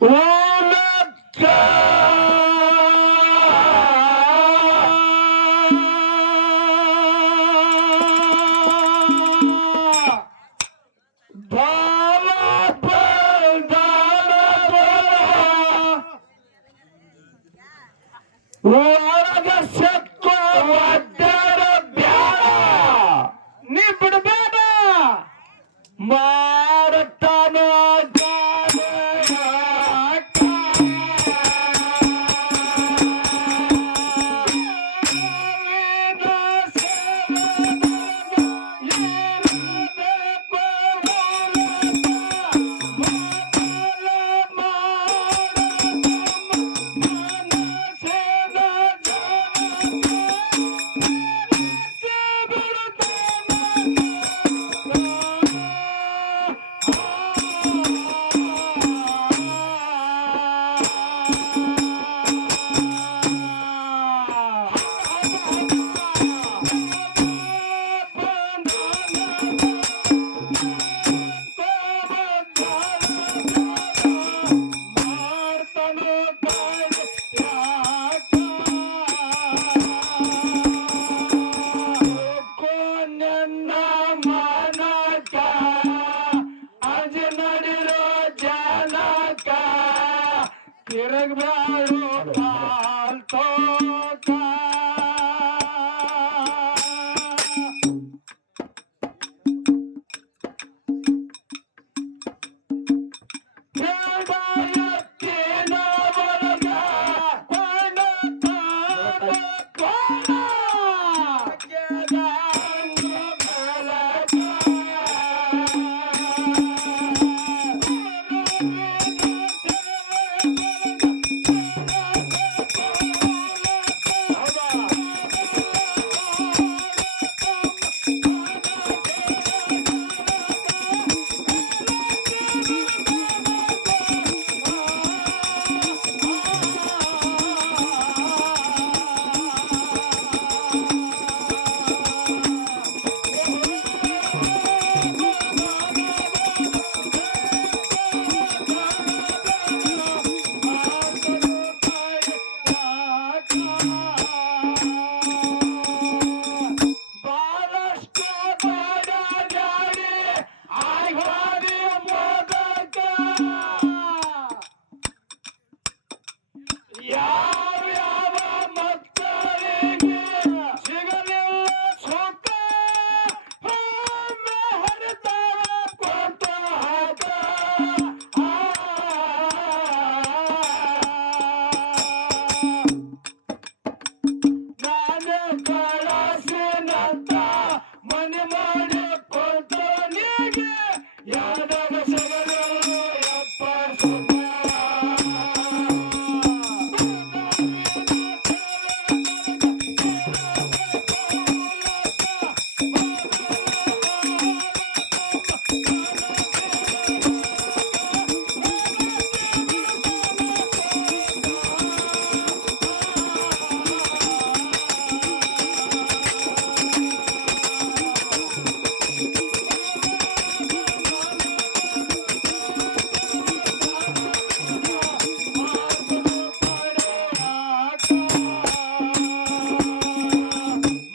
ಓಲಕ್ಕ ಬಾಲ ಒಳಗ ಸತ್ತ ಒಡ್ಡರ ಬ್ಯಾಡ ನೀ ಬಿಡಬೇಡ ಮಾಡ್ತಾನ ತಿರುಗಬೇಡು ಪಾಲ್ತೋಕ ಎತ್ತಿನ ಒಳಗ ಕೊಂಡ ಯಾವ ಮಕ್ಕಳಿಗೆ ಸಿಗಲಿಲ್ಲ ಸುಖ ಒಮ್ಮೆ ಹರಿತಾವ ಕೊಟ್ಟ ಹಾಕ ನಾನು ಕಳಸಿನಂತ ಮನೆ ಮಾಡಿ ಕೊಟ್ಟನಿಗೆ ಯಾವಾಗ ಸಿಗಲಿಲ್ಲ ಯಪ್ಪ ಸುಖ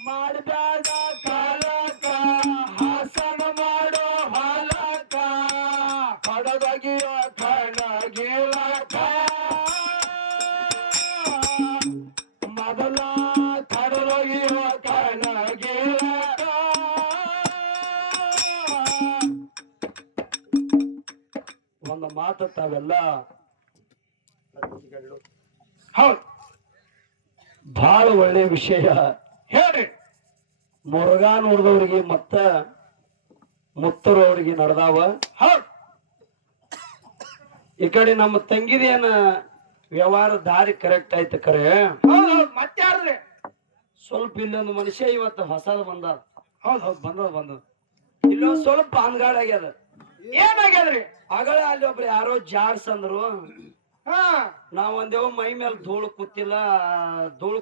ಮಾಡಬೇಡ ಕಾಲಕ ಹಾಸನ ಮಾಡೋ ಹಾಲಕ ಕಡದಗಿಯ ಕಣಗಿಲಕ ಮೊದಲ ಕಡದಗಿಯ ಕಣಗಿಲಕ ಒಂದು ಮಾತು ತಾವೆಲ್ಲ ಹೌದು ಬಹಳ ಒಳ್ಳೆ ವಿಷಯ ಹೇಳ್ರಿ. ಮುರುಘಾ ನೋಡಿದವ್ರಿಗೆ ಮತ್ತ ಮುತ್ತರವ್ರಿಗೆ ನಡೆದಾವ. ಹೌದು ಈ ಕಡೆ ನಮ್ಮ ತಂಗಿದೇನ ವ್ಯವಹಾರ ದಾರಿ ಕರೆಕ್ಟ್ ಆಯ್ತು ಕರೆ. ಮತ್ತೆ ಯಾರ್ರಿ ಸ್ವಲ್ಪ ಇಲ್ಲೊಂದು ಮನುಷ್ಯ ಇವತ್ತು ಹೊಸದ ಬಂದ. ಹೌದು ಬಂದದ ಇಲ್ಲೊಂದು ಸ್ವಲ್ಪ ಅನ್ಗಾಡ್ ಆಗ್ಯದ. ಏನಾಗ್ಯದ್ರಿ? ಆಗಳ ಅಲ್ಲಿ ಒಬ್ರು ಯಾರೋ ಜಾಡ್ಸ್ ಅಂದ್ರು. ನಾವ್ ಒಂದೇವ ಮೈ ಮೇಲೆ ಧೂಳು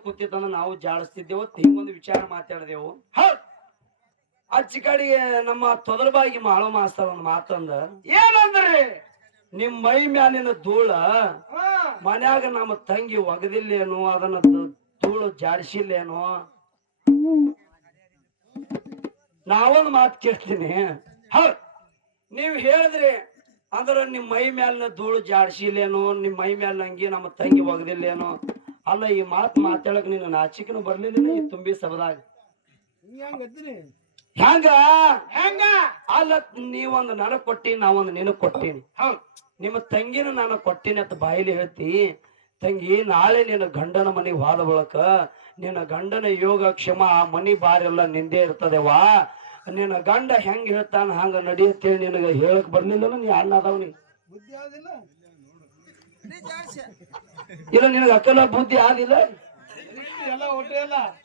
ಕೂತಿತ್ತಂದ್ರ ನಾವು ಜಾಡಿಸ್ತಿದ್ದೇವು. ಹಿಂಗೊಂದು ವಿಚಾರ ಮಾತಾಡಿದೆವು. ಅಚ್ಚ ಕಡೆಗೆ ನಮ್ಮ ತೊದಲಬಾಗಿ ಮಾಳೋ ಮಾಸ್ತರ್ ಒಂದ್ ಮಾತಂದ. ಏನಂದ್ರಿ? ನಿಮ್ ಮೈ ಮ್ಯಾಲಿನ ಧೂಳ ಮನ್ಯಾಗ ನಮ್ಮ ತಂಗಿ ಒಗದಿಲ್ಲೇನು, ಅದನ್ನ ಧೂಳು ಜಾಡಿಸಿಲ್ಲೇನು? ನಾವೊಂದು ಮಾತು ಕೇಳ್ತೀನಿ. ಹೌದ್, ನೀವ್ ಹೇಳಿದ್ರಿ ಅಂದ್ರ ನಿಮ್ ಮೈ ಮ್ಯಾಲಿನ ಧೂಳು ಜಾಡಿಸಿಲ್ಲೇನು, ನಿಮ್ ಮೈ ಮ್ಯಾಲ ನಂಗಿ ನಮ್ಮ ತಂಗಿ ಒಗದಿಲ್ಲೇನು? ಅಲ್ಲ, ಈ ಮಾತು ಮಾತಾಡಕ್ ನೀನು ನಾಚಿಕನು ಬರ್ಲಿಲ್ಲ ಈ ತುಂಬಿ ಸಬದಾಗ. ಹೆಂಗ ಹೆಂಗ ಅಲ್ಲ, ನೀವೊಂದು ನನಗ್ ಕೊಟ್ಟಿ, ನಾವೊಂದು ನಿನಗ್ ಕೊಟ್ಟೀನಿ. ಹೌದ್, ನಿಮ್ಮ ತಂಗಿನ ನಾನು ಕೊಟ್ಟಿನಿ ಅಂತ ಬಾಯಿಲಿ ಹೇಳ್ತಿ. ತಂಗಿ, ನಾಳೆ ನಿನ್ನ ಗಂಡನ ಮನೆಗೆ ಹೋದ ಬಳಕ ನಿನ್ನ ಗಂಡನ ಯೋಗ ಕ್ಷಮ ಮನಿ ಬಾರೆಲ್ಲ ನಿಂದೇ ಇರ್ತದೆವಾ. ನಿನ್ನ ಗಂಡ ಹೆಂಗ್ ಹೇಳ್ತಾನ ಹಂಗ ನಡೆಯುತ್ತೇಳಿ ನಿನಗ ಹೇಳಕ್ ಬರ್ಲಿಲ್ಲ. ನೀ ಅಣ್ಣ ಅದಾವನಿ ಇಲ್ಲ, ನಿನಗ ಅಕ್ಕಲ ಬುದ್ಧಿ ಆದಿಲ್ಲ.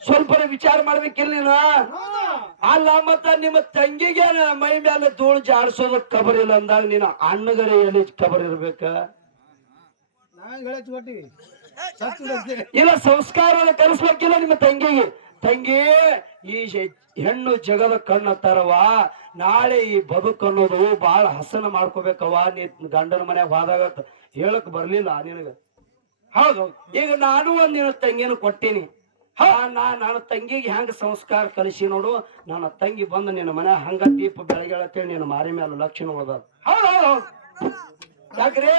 ಸ್ವಲ್ಪ ವಿಚಾರ ಮಾಡ್ಬೇಕಿಲ್ಲ ನೀನು. ಅಲ್ಲ, ಮತ್ತ ನಿಮ್ಮ ತಂಗಿಗೆ ಮೈ ಮೇಲೆ ಧೂಳು ಜಾಡಿಸೋದ ಕಬರ್ ಇಲ್ಲ ಅಂದಾಗ ನೀನು ಅಣ್ಣಗರೆ ಎಲ್ಲಿ ಕಬರ್ ಇರ್ಬೇಕ? ಇಲ್ಲ, ಸಂಸ್ಕಾರ ಕಲಿಸ್ಬೇಕಿಲ್ಲ ನಿಮ್ಮ ತಂಗಿಗೆ. ತಂಗಿ, ಈ ಹೆಣ್ಣು ಜಗದ ಕಣ್ಣ ತರವ, ನಾಳೆ ಈ ಬದುಕು ಅನ್ನೋದು ಬಹಳ ಹಸನ ಮಾಡ್ಕೋಬೇಕವ. ನೀ ಗಂಡನ ಮನ್ಯಾಗ ಹೋದಾಗ ಹೇಳಕ್ ಬರ್ಲಿಲ್ಲ ನಿನಗ. ಹೌದು, ಈಗ ನಾನು ಒಂದ್ ನಿನ್ನ ತಂಗಿನ ಕೊಟ್ಟೀನಿ. ನನ್ನ ತಂಗಿಗೆ ಹೆಂಗ ಸಂಸ್ಕಾರ ಕಲಿಸಿ ನೋಡು. ನನ್ನ ತಂಗಿ ಬಂದು ನಿನ್ನ ಮನೆ ಹಂಗ ದೀಪ ಬೆಳಗ್ಗೆಳತ್ತೇಳಿ ನಿನ್ನ ಮಾರಿ ಮೇಲೆ ಲಕ್ಷಣ ಹೋದ. ಹೌದು, ಯಾಕ್ರಿ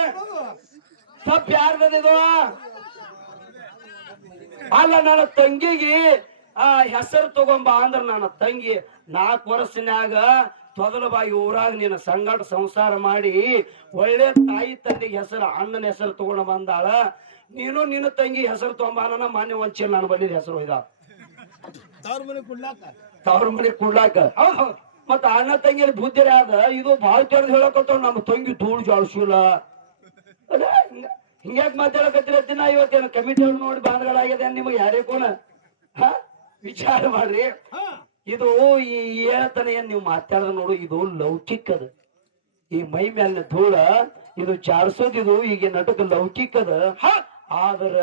ತಪ್ಪ ಯಾರ್ದಿದು? ಅಲ್ಲ, ನನ್ನ ತಂಗಿಗೆ ಹೆಸರು ತಗೊಂಬ ಅಂದ್ರ ನನ್ನ ತಂಗಿ 4 ವರ್ಷನ್ಯಾಗ ತೊದಲಬಾಗಿ ಊರಾಗ ನಿನ್ನ ಸಂಗಟ ಸಂಸಾರ ಮಾಡಿ ಒಳ್ಳೆ ತಾಯಿ ತಂದೆಗೆ ಹೆಸರು, ಅಣ್ಣನ ಹೆಸರು ತಗೊಂಡ ಬಂದಾಳ. ನೀನು ನಿನ್ನ ತಂಗಿ ಹೆಸರು ತಗೊಂಬಾನ ಮಾನ್ಯ ಒಂಚೇಳಿ ನಾನು ಬಂದಿದ್ದ ಹೆಸರು ಒಯ್ದ ತವ್ರ ಮನೆ ಕುಡ್ಲಾಕ. ಹೌದ್, ಮತ್ತ ಅಣ್ಣ ತಂಗಿಯಲ್ಲಿ ಬುದ್ಧಿರೇ ಆದ. ಇದು ಬಾಳ್ ತೆರೆದು ಹೇಳಕತ್ತ ನಮ್ಮ ತಂಗಿ ಧೂಳು ಜಾಡ್ಸಿಲ್ಲ. ಹಿಂಗ್ಯಾಕ್ ಮಾತಾಡಕತ್ತಿರತ್ತಿ? ನಾ ಇವತ್ತೇನು ಕಮಿಟಿ ನೋಡಿ ಬಾಂಧಗಳಾಗಿದೆ ನಿಮಗೆ ಯಾರೇ ಕೋಣ ವಿಚಾರ ಮಾಡ್ರಿ. ಇದು ಈ ಹೇಳ್ತಾನೆ ಏನ್ ನೀವು ಮಾತಾಡಿದ ನೋಡು, ಇದು ಲೌಕಿಕ ಅದ. ಈ ಮೈ ಮೇಲಿನ ಧೂಳ ಇದು ಜಾಡ್ಸೋದಿದು ಈಗ ನಟಕ ಲೌಕಿಕ ಅದ. ಆದ್ರ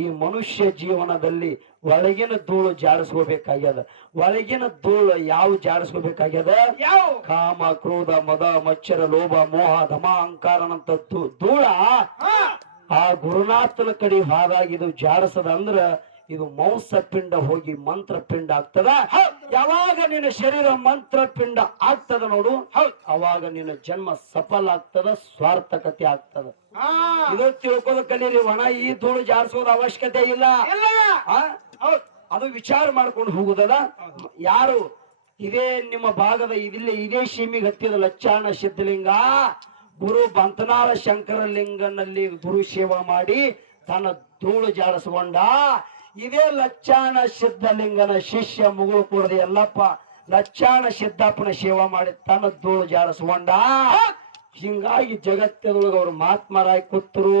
ಈ ಮನುಷ್ಯ ಜೀವನದಲ್ಲಿ ಒಳಗಿನ ಧೂಳು ಜಾಡಿಸ್ಕೋಬೇಕಾಗ್ಯದ. ಒಳಗಿನ ಧೂಳು ಯಾವ ಜಾಡಿಸ್ಕೋಬೇಕಾಗ್ಯದ? ಯಾವ? ಕಾಮ, ಕ್ರೋಧ, ಮದ, ಮಚ್ಚರ, ಲೋಭ, ಮೋಹ, ಧಮ, ಅಹಂಕಾರನಂತ ಧೂಳ ಆ ಗುರುನಾಥನ ಕಡೆ ಹಾದಾಗ ಇದು ಜಾಡಿಸದ ಅಂದ್ರ ಇದು ಮಾಂಸ ಪಿಂಡ ಹೋಗಿ ಮಂತ್ರ ಪಿಂಡ ಆಗ್ತದ. ಯಾವಾಗ ನಿನ್ನ ಶರೀರ ಮಂತ್ರ ಪಿಂಡ ಆಗ್ತದ ನೋಡು, ಅವಾಗ ನಿನ್ನ ಜನ್ಮ ಸಫಲ ಆಗ್ತದ, ಸ್ವಾರ್ಥಕತೆ ಆಗ್ತದ. ಇದು ತಿಳ್ಕೋದ ಕಲೀರಿ. ಒಣ ಈ ಧೂಳು ಜಾರಿಸೋದ ಅವಶ್ಯಕತೆ ಇಲ್ಲ. ಅದು ವಿಚಾರ ಮಾಡ್ಕೊಂಡು ಹೋಗುದಲ್ಲ. ಯಾರು ಇದೇ ನಿಮ್ಮ ಭಾಗದ ಇದೇ ಸೀಮಿಗೆ ಹತ್ತಿದ ಲಚ್ಚಾಣ ಸಿದ್ಧಲಿಂಗ ಗುರು ಬಂತನಾಳ ಶಂಕರಲಿಂಗನಲ್ಲಿ ಗುರು ಸೇವಾ ಮಾಡಿ ತನ್ನ ಧೂಳು ಜಾಡಿಸ್ಕೊಂಡ. ಇದೇ ಲಚ್ಚಾಣ ಸಿದ್ಧಲಿಂಗನ ಶಿಷ್ಯ ಮುಗುಳು ಕೂಡದೆ ಎಲ್ಲಪ್ಪ ಲಚ್ಚಾಣ ಸಿದ್ದಪ್ಪನ ಸೇವಾ ಮಾಡಿ ತನ್ನ ಧೂಳು ಜಾಡಿಸ್ಕೊಂಡ. ಹಿಂಗಾಗಿ ಜಗತ್ತದೊಳಗೆ ಅವ್ರು ಮಹಾತ್ಮರಾಗಿ ಕೂತರು.